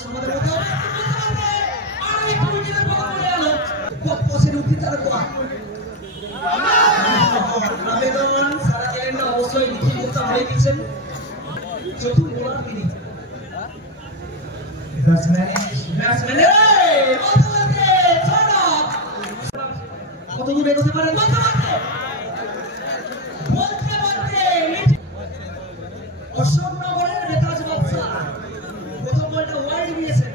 মানুষ আমাদের মতো আর একটু উইকেটের বল করে আলো পথের উঠে তারা গোয়া আবেদন সারা ক্যালেন্ডার অবশ্যই নিখিল গুপ্তা হয়ে গেছেন চতুর্থ বোলার তিনি ব্যাটসম্যান কত দূর এগোতে পারেন বলতে অশোকনগরের নেতাজ বাদশা প্রথম বলটা ওয়াইড দিয়েছেন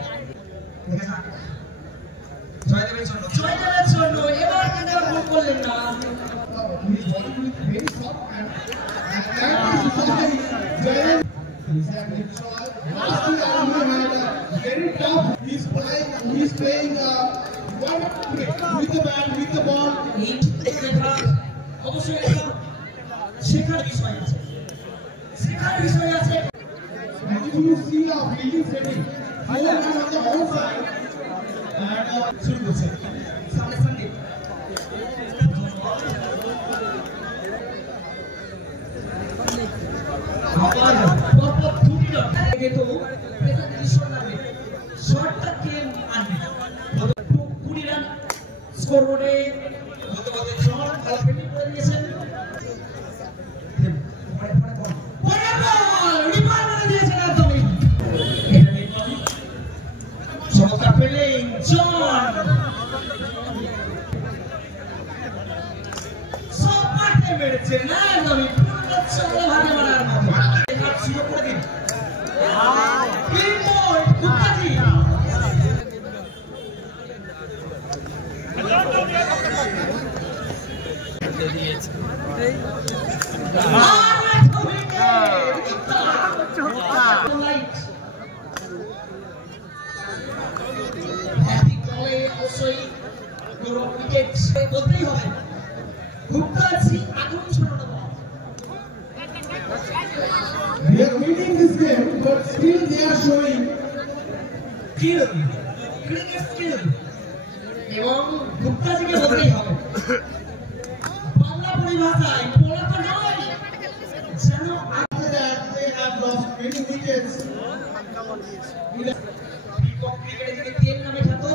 জয়দেবের জন্য এবার কেন গোল করলেন না He's playing one with the bat, with the ball. অবশ্যই শেখার বিষয় আছে And if you see a fielding setting, here and on the outside, and শুরু করছে সামনে সামনে পরপর দুটি রান কিন্তু প্রেজেন্টেশন লাগবে শটটা কেন আনবে 20 রান স্কোর বোর্ডে গতকাল শট ভালো ফিল্ডিং করে দিয়েছেন চমৎকার ফিল্ডিং জন সপাটে মেরেছে না একদমই পুরো চলে ভাগে মারার মতো এটা শুরু করে দিন পিনপয়েন্ট গুপ্তাজি দিয়েছে অবশ্যই উইকেট বলতেই হবে গুপ্তাজি আগুন ছড়ানো বল they are winning this game, but still they are showing skill, cricket skill. এবং গুপ্তাজিকে বলতেই হবে বাংলা পরিভাষায় বলা তো নয় যেন after that they have lost many wickets. Peacock ক্রিকেটে যদি তেল নামে খ্যাত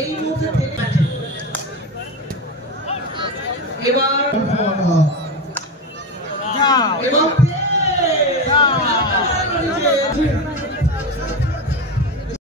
এই মুহূর্তে এবার